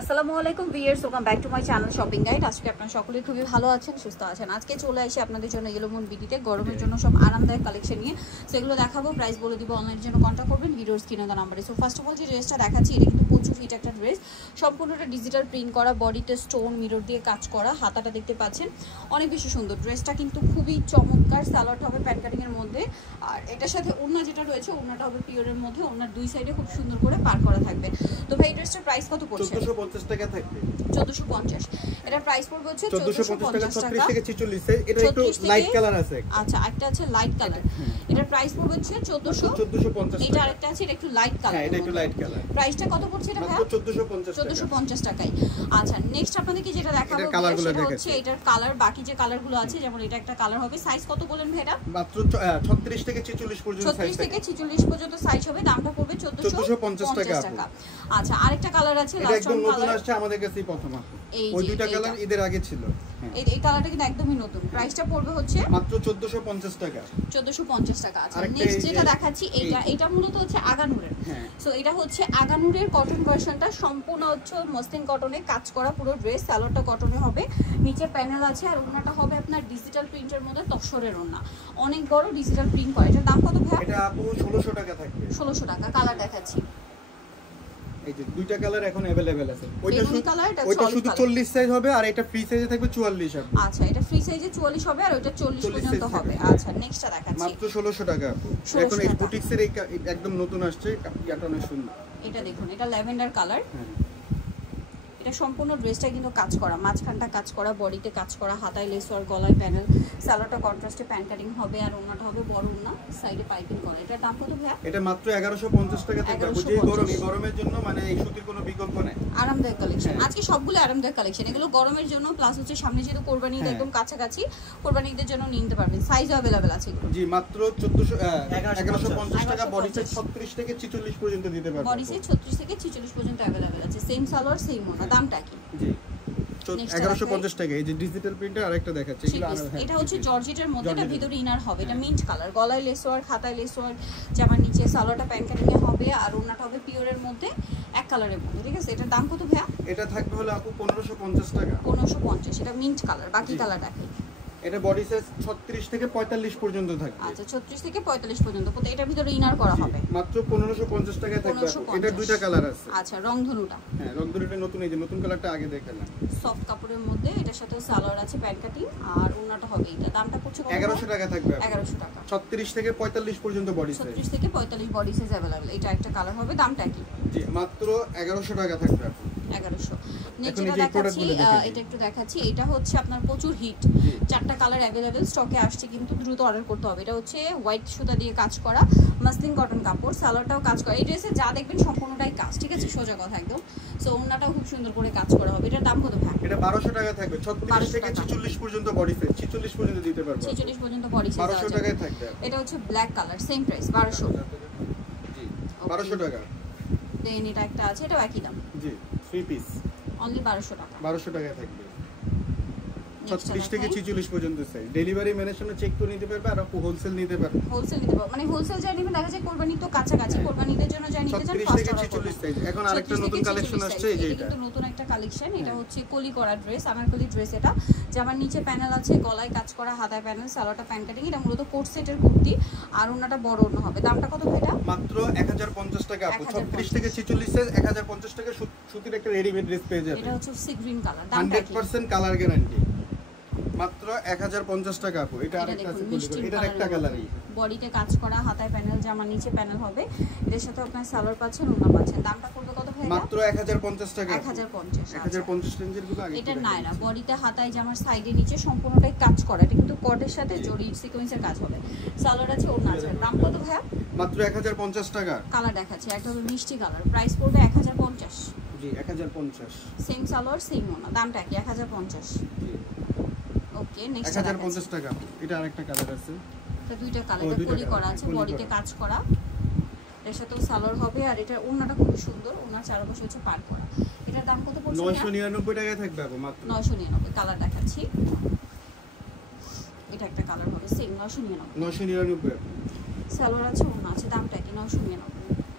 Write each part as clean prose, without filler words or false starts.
আসসালামু আলাইকুম viewers, welcome back to my channel shopping guide. আজকে আপনারা সকলে খুবই ভালো আছেন, সুস্থ আছেন। আজকে চলে আসি আপনাদের জন্য ইয়েলো মুন বিডিতে গরমের জন্য সব আরামদায়ক কালেকশন নিয়ে, সেগুলো দেখাবো, প্রাইস বলে দিব। অনলাইনের জন্য কন্ট্যাক্ট করবেন ভিডিওর স্ক্রিনে দেওয়া নাম্বারে। সো ফার্স্ট অফ অল যে ড্রেসটা দেখাচ্ছি, এটা কিন্তু প্রচুর হিট একটা ড্রেস, সম্পূর্ণটা ডিজিটাল প্রিন্ট করা, বডিতে স্টোন মিরর দিয়ে কাজ করা, হাতাটা দেখতে পাচ্ছেন অনেক বেশি সুন্দর। ড্রেসটা কিন্তু খুবই চমৎকার, সালোয়ারটা হবে প্যান্ট কাটিংয়ের মধ্যে, আর এটার সাথে ওড়না যেটা রয়েছে ওড়নাটা হবে পিওরের মধ্যে, ওড়নার দুই সাইডে খুব সুন্দর করে পার করা থাকবে। তো ভাই এই ড্রেসটার প্রাইস কত পড়ছে? 1450 টাকা থাকবে। 1450। এটা প্রাইস পড়বে হচ্ছে 1450 টাকা। 36 থেকে 46 এটা একটু লাইট কালার আছে। আচ্ছা, একটা আছে লাইট কালার, এটার প্রাইস পড়বে হচ্ছে 1450। এটা আরেকটা আছে, এটা একটু লাইট কালার। হ্যাঁ, এটা একটু লাইট কালার। প্রাইসটা কত পড়ছে এটা ভাই? 1450 টাকায়। আচ্ছা, নেক্সট আপনাদেরকে যেটা দেখাবো সেটা হচ্ছে এটার কালার, বাকি যে কালারগুলো আছে, যেমন এটা একটা কালার হবে। সাইজ কত বলেন ভাই এটা? মাত্র 36 থেকে 46 পর্যন্ত সাইজ। 36 থেকে 46 পর্যন্ত সাইজ হবে, দামটা পড়বে 1450 টাকা। আচ্ছা, আরেকটা কালার আছে, লাস্ট ওয়ান কালার আসছে আমাদের কাছেই প্রথম। ওই দুইটা কালার ঈদের আগে ছিল। এই কালারটা কিন্তু একদমই নতুন। প্রাইসটা পড়বে হচ্ছে মাত্র 1450 টাকা। 1450 টাকা। আচ্ছা, নেক্সট যেটা দেখাচ্ছি এটা মূলত হচ্ছে আগানুরের। সো এটা হচ্ছে আগানুরের কটন ভার্সনটা, সম্পূর্ণ হচ্ছে মসলিন কটনে কাজ করা পুরো ড্রেস। সালোয়ারটা কটনে হবে, নিচে প্যানেল আছে, আর ওড়নাটা হবে আপনার ডিজিটাল প্রিন্টের মধ্যে, তসরের ওড়না, অনেক বড় ডিজিটাল প্রিন্ট করা। এটার দাম কত ভাই? এটা আপু 1600 টাকা থাকবে। 1600 টাকা। কালার দেখাচ্ছি, এই যে দুইটা কালার এখন अवेलेबल আছে। ওইটা শুধু 40 সাইজ হবে, আর এটা ফ্রি সাইজে থাকবে 44 আপু। আচ্ছা, এটা ফ্রি সাইজে 44 হবে, আর ওইটা 40 পর্যন্ত হবে। আচ্ছা, নেক্সটটা দেখাচ্ছি, মাত্র 1600 টাকা আপু। এখন এই বুটিক্সের একদম নতুন আসছে, এটা অনেক সুন্দর। এটা দেখুন, এটা ল্যাভেন্ডার কালার। এটা সম্পূর্ণ ড্রেসটা কিন্তু কাজ করা, মাঝখানটা কাজ করা, বডিতে কাজ করা, হাতায় লেস ওয়ার্ক, গলায় প্যানেল, সালোয়ারটা কন্ট্রাস্টে প্যান্ট কাটিং হবে, আর ওড়নাটা হবে বড় ওড়না, সাইডে পাইপিং করা। এটার দাম কত ভাইয়া? এটা মাত্র 1150 টাকা থাকবে। বুঝি গরমের জন্য মানে এই সুতির কোনো বিকল্প নেই। আরামদায়ক কালেকশন আজকে সবগুলো আরামদায়ক কালেকশন, এগুলো গরমের জন্য, প্লাস হচ্ছে সামনে যেহেতু কোরবানি ঈদ একদম কাছাকাছি, কোরবানি ঈদের জন্য নিতে পারবেন। সাইজও अवेलेबल আছে এগুলো। জি, মাত্র 1150 টাকা। বডিতে 36 থেকে 46 পর্যন্ত দিতে পারবেন। বডিতে 36 থেকে 46 পর্যন্ত अवेलेबल আছে। সেম সালোয়ার সেম ওড়না। দামটা কি? জি, 1150 টাকা। এই যে ডিজিটাল প্রিন্টার আরেকটা দেখাচ্ছি, এটা হচ্ছে জর্জেটের মধ্যে, এটা ভিতরে ইনার হবে, এটা মিন্ট কালার, গলায় লেস ওয়ার্ক, হাতায় লেস ওয়ার্ক, জামার নিচে সালোয়ারটা প্যান্ট কাটিং এ হবে, আর ওড়নাটা হবে পিওরের মধ্যে, এক কালারের মধ্যে। ঠিক আছে, এটার দাম কত ভাইয়া? এটা থাকবে হলো আপু 1550 টাকা। 1550। এটা মিন্ট কালার। বাকি কালার দেখাই। এটা বডি সাইজ 36 থেকে 45 পর্যন্ত থাকবে। আচ্ছা, 36 থেকে 45 পর্যন্ত। এটার ভিতরে ইনার করা হবে। মাত্র 1550 টাকায় থাকবে। এটা দুইটা কালার আছে। আচ্ছা, রংধনুটা। হ্যাঁ, রংধনুটা নতুন, এই যে নতুন কালারটা আগে দেখালাম। সফট কাপড়ের মধ্যে, এটার সাথে সালোয়ার আছে, প্যান্ট কাটিং, আর ওড়নাটা হবে এটা। দামটা পড়ছে 1100 টাকা থাকবে। 1100 টাকা। 36 থেকে 45 পর্যন্ত বডি সাইজ। 36 থেকে 45 বডি সাইজ अवेलेबल। এটা একটা কালার হবে। দামটা কি? জি, মাত্র 1100 টাকা থাকবে। 1100। নেক্সট যেটা দেখাচ্ছি, এটা একটু দেখাচ্ছি, এটা হচ্ছে আপনার প্রচুর হিট, চারটা কালার अवेलेबल স্টকে আসছে, কিন্তু দ্রুত অর্ডার করতে হবে। এটা হচ্ছে হোয়াইট সুতা দিয়ে কাজ করা, মাসলিন কটন কাপড়, সালোয়ারটাও কাজ করা। এই ড্রেসে যা দেখবেন সম্পূর্ণটাই কাজ। ঠিক আছে, সোজা কথা একদম। সো ওড়নাটাও খুব সুন্দর করে কাজ করা হবে। এটার দাম কত ভাই? এটা 1200 টাকা থাকবে। 36 থেকে 46 পর্যন্ত বডি সাইজ, 46 পর্যন্ত দিতে পারবে। 46 পর্যন্ত বডি সাইজ 1200 টাকায় থাকবে। এটা হচ্ছে ব্ল্যাক কালার, সেম প্রাইস 1200। জি, 1200 টাকা। দেন এটা একটা আছে, এটাও একই দাম। জি, 3 পিস অনলি 1200 টাকা। 1200 টাকায় থাকবে। 36 থেকে 46 পর্যন্ত সাইজ। ডেলিভারি ম্যানের সঙ্গে চেক করে নিতে পারবে, আর আপু হোলসেল নিতে পারবে। হোলসেল নিতে পারবে, মানে হোলসেল যাই নেবেন, দেখা যায় কোরবানি তো কাছাকাছি, কোরবানিদের জন্য যাই নিতে চান 36 থেকে 46 সাইজ। এখন আরেকটা নতুন কালেকশন আসছে, এই যে এটা কিন্তু নতুন একটা কালেকশন। এটা হচ্ছে কলি করা ড্রেস, আনারকলি ড্রেস। এটা জামার নিচে প্যানেল আছে, গলায় কাজ করা, হাতায় প্যানেল, সালোয়ারটা প্যান্ট কাটিং। এটা মূলত কোট সেটের কুর্তি, আর ওড়নাটা বড় ওড়না হবে। দামটা কত ভাই এটা? মাত্র 1050 টাকা আপু। 36 থেকে 46 সাইজ, 1050 টাকা সুতির একটা রেডিমেড ড্রেস পেয়ে যাবেন। এটা হচ্ছে সি গ্রিন কালার। দামটা কি? 100% কালার গ্যারান্টি। মাত্র 1050 টাকা আপু। এটা আরেকটা আছে, এটা একটা কালারই। বডিতে কাজ করা, হাতায় প্যানেল, জামার নিচে প্যানেল হবে, এর সাথে আপনার সালোয়ার পাচ্ছেন, ওড়না পাচ্ছেন। দামটা পড়বে কত ভাই? মাত্র 1050 টাকা। 1050। 1050 রেঞ্জের গুলো আগে। এটা নায়রা, বডিতে হাতায় জামার সাইডে নিচে সম্পূর্ণটাই কাজ করা। এটা কিন্তু কটের সাথে জরি সিকোয়েন্সের কাজ হবে। সালোয়ার আছে, ওড়না আছে। দাম কত ভাই? মাত্র 1050 টাকা। কালার দেখাচ্ছি, একটা হলো মিষ্টি কালার। প্রাইস পড়বে 1050। জি, 1050। সেম সালোয়ার সেম ওড়না। দামটা কি? 1050। জি, ওকে, নেক্সট 1050 টাকা। এটা আরেকটা কালার আছে। তো দুইটা কালার, এটা কলি করা আছে, বডিতে কাজ করা, এর সাথে সালোয়ার হবে, আর এটা ওড়নাটা খুব সুন্দর, ওড়নার চারপাশে হচ্ছে পার করা। এটার দাম কত পড়ছে? 999 টাকায় থাকবে আপু মাত্র। 999। কালার দেখাচ্ছি, এটা একটা কালার হবে সেম 999। 999 সালোয়ার আছে, ওড়না আছে। দামটা কি? 999।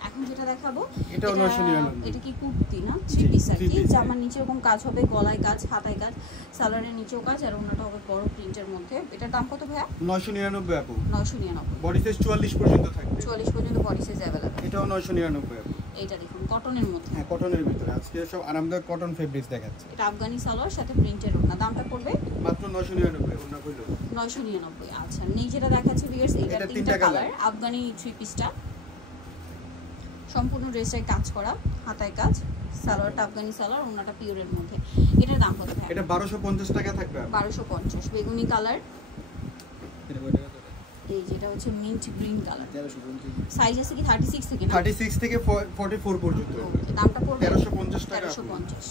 এখন যেটা দেখাবো এটাও 999 এটা কি কুর্তি না, জি, থ্রি পিস আর three কি। piece, জামার নিচে এরকম কাজ হবে, গলায় কাজ, হাতায় কাজ, সালোয়ারের নিচেও কাজ, আর ওনাটা হবে বড় প্রিন্টের মধ্যে। এটার দাম কত ভাইয়া? 999 আপু। 999। বডি সাইজ 44 পর্যন্ত থাকবে। 44 পর্যন্ত বডি সাইজ अवेलेबल। এটাও 999 আপু। এইটা দেখুন কটনের মধ্যে, হ্যাঁ কটনের ভিতরে আজকে সব আরামদায়ক কটন ফেব্রিক্স দেখাচ্ছে। এটা আফগানি সালোয়ার সাথে প্রিন্টের ওড়না। দামটা পড়বে মাত্র 999 ওনা কইলো 999। আচ্ছা নিচেটা দেখাচ্ছি ভিউয়ার্স, এটা এটা তিনটা তিনটা কালার, colour। আফগানি থ্রি পিসটা সম্পূর্ণ ড্রেসটাই কাজ করা, হাতায় কাজ, সালোয়ারটা আফগানি সালোয়ার, ওনাটা পিওরের মধ্যে। এটার দাম কত ভাই? এটা 1250 টাকা থাকবে। 1250। বেগুনি কালার, এই যেটা হচ্ছে মিন্ট গ্রিন কালার। সাইজ আছে কি 36 থেকে না? 36 থেকে 44 পর্যন্ত। ওকে, দামটা পড়বে 1350 টাকা। 1350।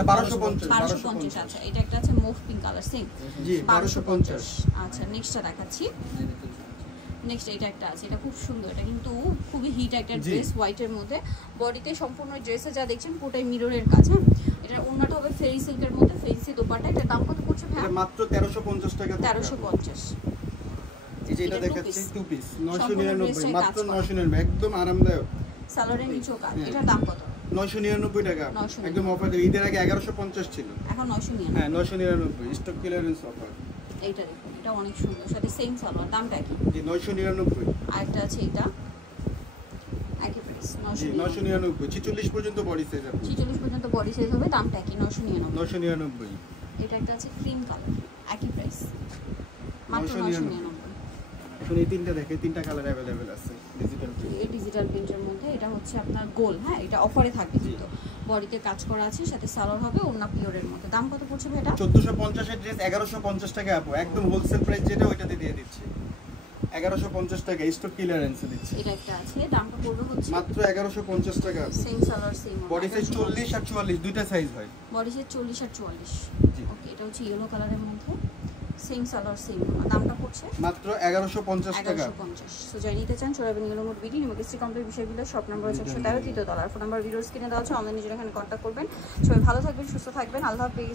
1250 1250। আচ্ছা এটা একটা আছে মুভ পিঙ্ক কালার সেম। জি 1250। আচ্ছা নেক্সটটা দেখাচ্ছি। নেক্সট এটা একটা আছে, এটা খুব সুন্দর, এটা কিন্তু খুবই হিট একটা জি। ড্রেস হোয়াইটের মধ্যে। বডিতে সম্পূর্ণ ড্রেসে যা দেখছেন পুরোটাই মিররের কাজ। হ্যাঁ এটার ওন্নাটা হবে ফেরি সিল্কের মধ্যে, ফেন্সি দোপাট্টা। এটার দাম কত পড়ছে ভাই? এটা মাত্র 1350 টাকা। 1350। এই যে এটা এটা দেখাচ্ছি two টু পিস সম্পূর্ণ 999 ড্রেসটাই মাত্র কাজ করা। 999 একদম আরামদায়ক। সালোয়ারের নিচেও কাজ। হ্যাঁ। এটার দাম কত? 999 টাকা 999 একদম অফার। ঈদের আগে 1150 ছিল, এখন 999। হ্যাঁ 999 স্টক ক্লিয়ারেন্স অফার। এইটা দেখুন, এটা অনেক সুন্দর, সাথে সেম সালোয়ার। দামটা কি? জি 999। আরেকটা আছে এটা একই প্রাইস জি 999। 999 46 পর্যন্ত বডি সাইজ আছে। 46 পর্যন্ত বডি সাইজ হবে, দামটা কি? 999। 999। এটা একটা আছে ক্রিম কালার, একই প্রাইস মাত্র 999। এখন এই তিনটা দেখে, তিনটা কালার अवेलेबल আছে ডিজিটাল প্রিন্ট। এই ডিজিটাল প্রিন্টের মধ্যে এটা হচ্ছে আপনার গোল। হ্যাঁ এটা অফারে থাকবে কিন্তু বডিতে কাজ করা আছে, সাথে সালোয়ার হবে ওন্না পিওরের মধ্যে। দাম কত পড়ছে ভাই এটা? 1450 এর ড্রেস 1150 টাকা আপু, একদম হোলসেল প্রাইস যেটা ওইটাতে দিয়ে দিচ্ছি 1150 টাকা স্টক ক্লিয়ারেন্সে দিচ্ছি। এটা একটা আছে, দামটা পড়বে হচ্ছে মাত্র 1150 টাকা। Same salwar same body size 40 আর 44 দুইটা সাইজ হয়। বডি সাইজ 40 আর 44। জি ওকে, এটা হচ্ছে ইয়েলো কালারের মধ্যে, সেম সালোয়ার সেম। দামটা পড়ছে মাত্র 1150 টাকা। 1150। সো যাই নিতে চান চলে যাবেন ইয়েলোমোড বিডি, নিমকেস্ট্রি কমপ্লিট বিষয়গুলো শপ নাম্বার 113 তৃতীয় তলার। ফোন নাম্বার ভিডিওস কিনে দেওয়া আছে, অনলাইনে যেখানে কন্ট্যাক্ট করবেন। সবাই ভালো থাকবেন, সুস্থ থাকবেন, আল্লাহ হাফেজ।